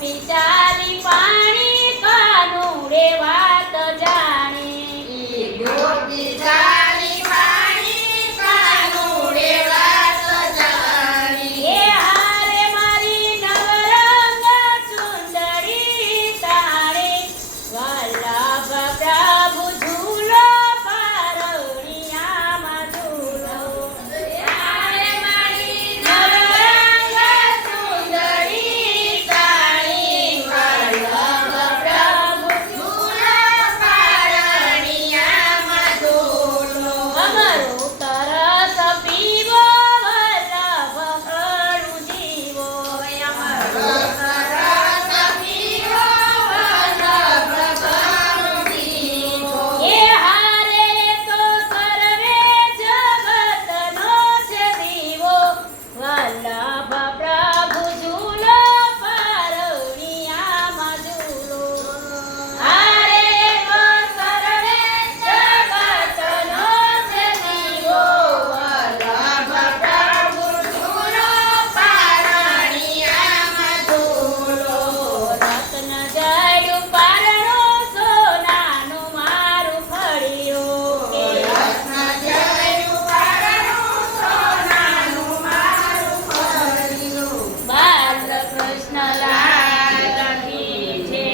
ปีใจ